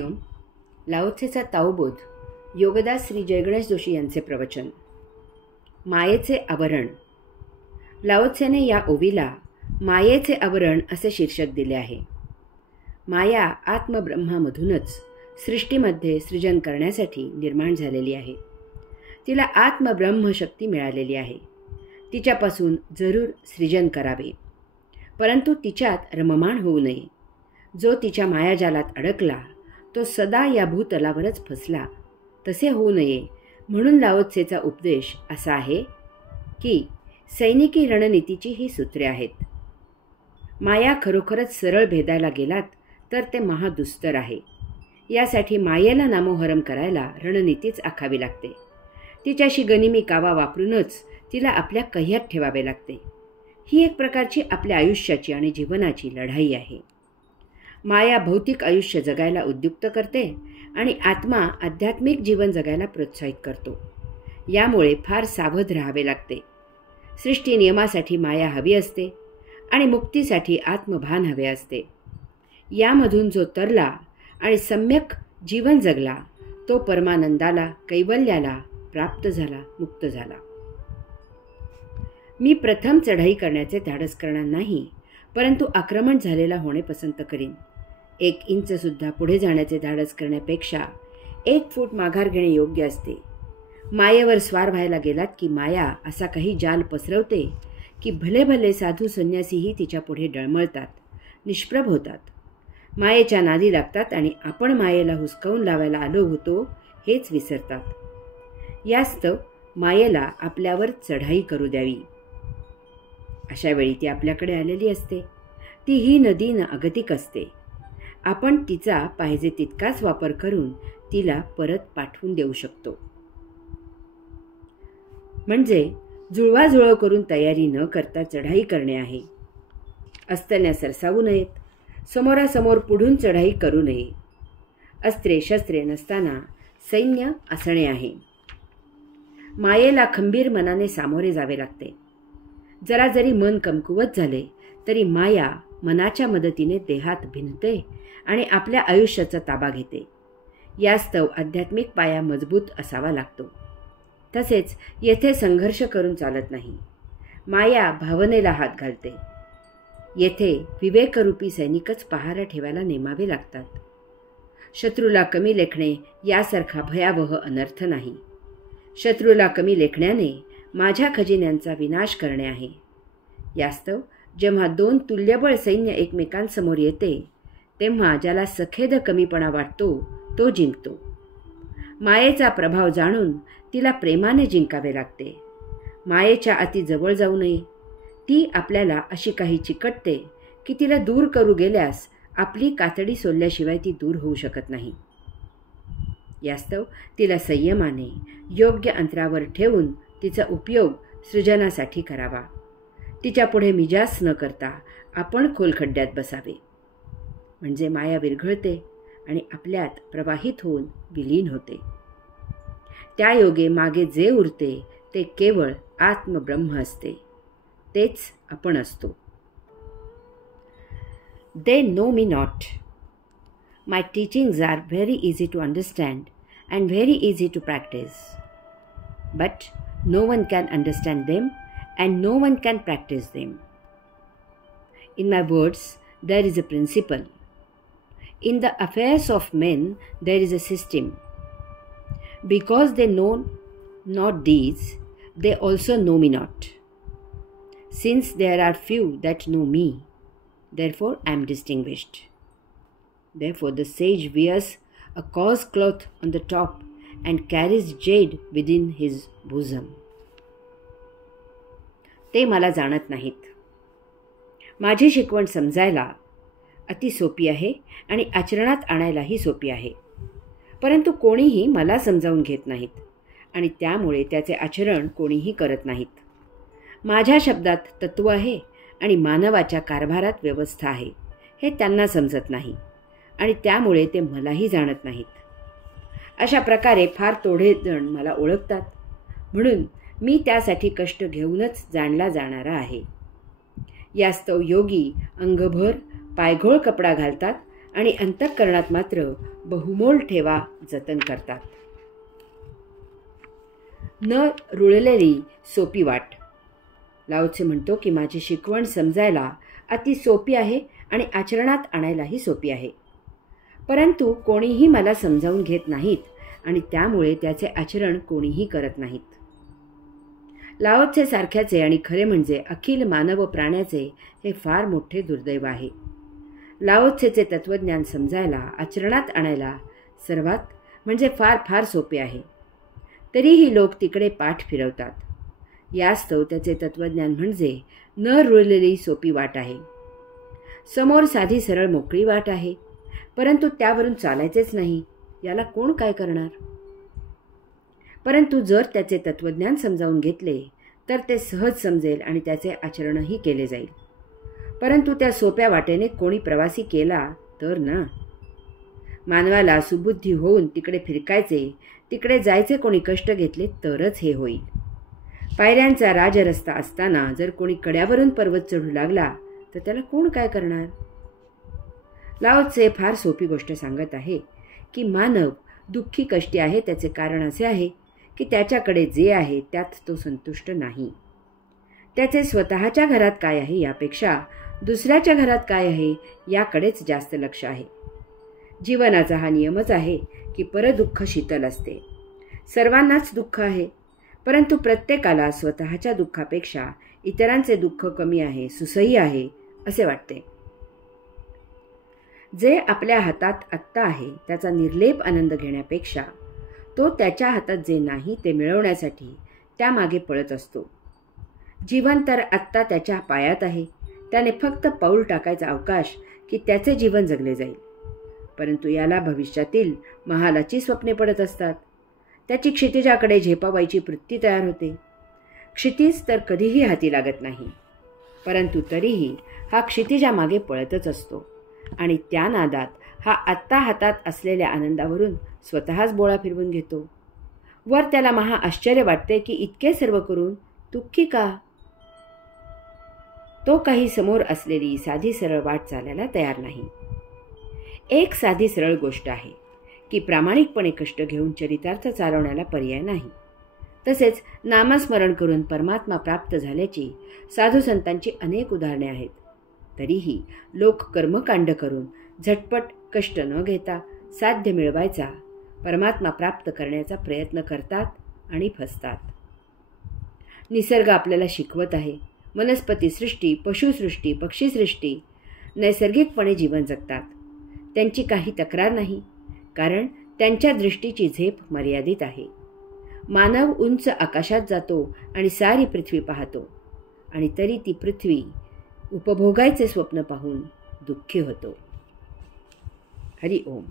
ओम. लाओत्सेचा ताओबोध. योगदास श्री जयगणेश जोशी यांचे प्रवचन. मायेचे आवरण. लाओत्सेने या ओवीला मायेचे आवरण असे शीर्षक दिले आहे. माया आत्मब्रह्मामधूनच सृष्टीमध्ये सृजन करण्यासाठी निर्माण झालेली आहे. तिला आत्मब्रह्म शक्ती मिळालेली आहे. तिच्यापासून जरूर सृजन करावे, परंतु तिच्यात रममाण होऊ नये. जो तिच्या मायाजालात अडकला तो सदा या भूतलावरच फसला. तसे होऊ नये म्हणून लाओत्सेचा उपदेश असा आहे की सैनिकी रणनीतीची ही सूत्रे आहेत. माया खरोखरच सरळ भेदायला गेलात तर ते महादुस्तर आहे. यासाठी मायेला नामोहरम करायला रणनीतीच आखावी लागते. तिच्याशी गनिमी कावा वापरूनच तिला आपल्या कह्यात ठेवावे लागते. ही एक प्रकारची आपल्या आयुष्याची आणि जीवनाची लढाई आहे. माया भौतिक आयुष्य जगायला उद्युक्त करते आणि आत्मा आध्यात्मिक जीवन जगायला प्रोत्साहित करतो. यामुळे फार सावध राहावे लागते. सृष्टी नियमासाठी माया हवी असते आणि मुक्तीसाठी आत्मभान हवे असते. यामधून जो तरला आणि सम्यक जीवन जगला तो परमानंदाला, कैवल्याला प्राप्त झाला, मुक्त झाला. मी प्रथम चढाई करण्याचे धाडस करणार नाही, परंतु आक्रमण झालेला होणे पसंत करीन. 1 इंच सुद्धा पुढे जाण्याचे धाडस करण्यापेक्षा 1 फूट माघार घेणे योग्य असते. मायेवर स्वार व्हायला गेलात की माया असा काही जाल पसरवते की भले भले साधू संन्यासीही तिच्या पुढे डळमळतात, निष्प्रभ होतात. मायेच्या नादी लागतात आणि आपण मायेला हुसकावून लावायला आलो होतो हेच विसरतात. यास्तव मायेला आपल्यावर चढाई करू द्यावी. अशा वेळी ती आपल्याकडे आलेली असते. ती ही नदी अगतिक असते. आपण तिचा पाहिजे तितकाच वापर करून तिला परत पाठवून देऊ शकतो. म्हणजे जुळवाजुळव करून तयारी न करता चढाई करणे आहे. अस्त्या सरसावू नयेत. समोरासमोर पुढून चढाई करू नये. अस्त्रे शस्त्रे नसताना सैन्य असणे आहे. मायेला खंबीर मनाने सामोरे जावे लागते. जरा जरी मन कमकुवत झाले तरी माया मनाच्या मदतीने देहात भिनते आणि आपल्या आयुष्याचा ताबा घेते. यास्तव आध्यात्मिक पाया मजबूत असावा लागतो. तसेच येथे संघर्ष करून चालत नाही. माया भावनेला हात घालते. येथे विवेकरूपी सैनिकच पहारा ठेवायला नेमावे लागतात. शत्रूला कमी लेखणे यासारखा भयावह अनर्थ नाही. शत्रूला कमी लेखण्याने माझ्या खजिन्यांचा विनाश करणे आहे. यास्तव जेव्हा 2 तुल्यबळ सैन्य एकमेकांसमोर येते तेव्हा ज्याला सखेद कमीपणा वाटतो तो जिंकतो. मायेचा प्रभाव जाणून तिला प्रेमाने जिंकावे लागते. मायेच्या अति जवळ जाऊ नये. ती आपल्याला अशी काही चिकटते की तिला दूर करू गेल्यास आपली कातडी सोलल्याशिवाय ती दूर होऊ शकत नाही. यास्तव तिला संयमाने योग्य अंतरावर ठेवून तिचा उपयोग सृजनासाठी करावा. तिच्यापुढे मिजास न करता आपण खोलखड्ड्यात बसावे. म्हणजे माया विरघळते आणि आपल्यात प्रवाहित होऊन विलीन होते. त्या योगे मागे जे उरते ते केवळ आत्मब्रह्म असते. तेच आपण असतो. They know me not. My teachings are very easy to understand and very easy to practice. But no one can understand them and no one can practice them. In my words, there is a principle. In the affairs of men, there is a system. Because they know not these, they also know me not. Since there are few that know me, therefore I am distinguished. Therefore the sage wears a coarse cloth on the top and carries jade within his bosom. ते मला जाणत नाहीत. माझी शिकवण समजायला अति सोपी आहे आणि आचरणात आणायलाही सोपी आहे. परंतु कोणीही मला समजावून घेत नाहीत आणि त्यामुळे त्याचे आचरण कोणीही करत नाहीत. माझ्या शब्दात तत्व आहे आणि मानवाच्या कारभारात व्यवस्था आहे हे त्यांना समजत नाही आणि त्यामुळे ते मलाही जाणत नाहीत. अशा प्रकारे फार थोडे जण मला ओळखतात. म्हणून मी त्यासाठी कष्ट घेऊनच जाणला जाणारा आहे. यास्तव योगी अंगभर पायघोळ कपडा घालतात आणि अंतःकरणात मात्र बहुमोल ठेवा जतन करतात. न रुळलेली सोपी वाट. लाओत्से म्हणतो की माझी शिकवण समजायला अति सोपी आहे आणि आचरणात आणायलाही सोपी आहे, परंतु कोणीही मला समजावून घेत नाहीत आणि त्यामुळे त्याचे आचरण कोणीही करत नाहीत. लाओत्से सारख्याचे आणि खरे म्हणजे अखिल मानव प्राण्याचे हे फार मोठे दुर्दैव आहे. लाओत्सेचे तत्त्वज्ञान समजायला, आचरणात आणायला सर्वात म्हणजे फार फार सोपे आहे. तरीही लोक तिकडे पाठ फिरवतात. यास्तव त्याचे तत्त्वज्ञान म्हणजे न रुळलेली सोपी वाट आहे. समोर साधी सरळ मोकळी वाट आहे, परंतु त्यावरून चालायचेच नाही. याला कोण काय करणार? परंतु जर त्याचे तत्त्वज्ञान समजावून घेतले तर ते सहज समजेल आणि त्याचे आचरणही केले जाईल. परंतु त्या सोप्या वाटेने कोणी प्रवासी केला तर ना. मानवाला सुबुद्धी होऊन तिकडे फिरकायचे, तिकडे जायचे कोणी कष्ट घेतले तरच हे होईल. पायऱ्यांचा राजरस्ता असताना जर कोणी कड्यावरून पर्वत चढू लागला तर त्याला कोण काय करणार? लाओत्से फार सोपी गोष्ट सांगत आहे की मानव दुःखी कष्टी आहे. त्याचे कारण असे आहे की त्याच्याकडे जे आहे त्यात तो संतुष्ट नाही. त्याचे स्वतःच्या घरात काय आहे यापेक्षा दुसऱ्याच्या घरात काय आहे याकडेच जास्त लक्ष आहे. जीवनाचा हा नियमच आहे की परदुःख शीतल असते. सर्वांनाच दुःख आहे, परंतु प्रत्येकाला स्वतःच्या दुःखापेक्षा इतरांचे दुःख कमी आहे, सुसह्य आहे असे वाटते. जे आपल्या हातात आत्ता आहे त्याचा निर्लेप आनंद घेण्यापेक्षा तो त्याच्या हातात जे नाही ते मिळवण्यासाठी त्यामागे पळत असतो. जीवन तर आत्ता त्याच्या पायात आहे. त्याने फक्त पाऊल टाकायचा अवकाश की त्याचे जीवन जगले जाईल. परंतु याला भविष्यातील महालाची स्वप्ने पडत असतात. त्याची क्षितिजाकडे झेपावायची वृत्ती तयार होते. क्षितिज तर कधीही हाती लागत नाही, परंतु तरीही हा क्षितिजामागे पळतच असतो आणि त्या नादात हा आत्ता हातात असलेल्या आनंदावरून स्वतःच बोळा फिरवून घेतो. वर त्याला महा आश्चर्य वाटते की इतके सर्व करून दुःखी का? तो काही समोर असलेली साधी सरळ वाट चालायला तयार नाही. एक साधी सरळ गोष्ट आहे की प्रामाणिकपणे कष्ट घेऊन चरितार्थ चालवण्याला पर्याय नाही. तसेच नामस्मरण करून परमात्मा प्राप्त झाल्याची साधू संतांची अनेक उदाहरणे आहेत. तरीही लोक कर्मकांड करून झटपट कष्ट न घेता साध्य मिळवायचा, परमात्मा प्राप्त करण्याचा प्रयत्न करतात आणि फसतात. निसर्ग आपल्याला शिकवत आहे. वनस्पती सृष्टी, पशुसृष्टी, पक्षीसृष्टी नैसर्गिकपणे जीवन जगतात. त्यांची काही तक्रार नाही, कारण त्यांच्या दृष्टीची झेप मर्यादित आहे. मानव उंच आकाशात जातो आणि सारी पृथ्वी पाहतो आणि तरी ती पृथ्वी उपभोगायचे स्वप्न पाहून दुःखी होतो. हरि ओम.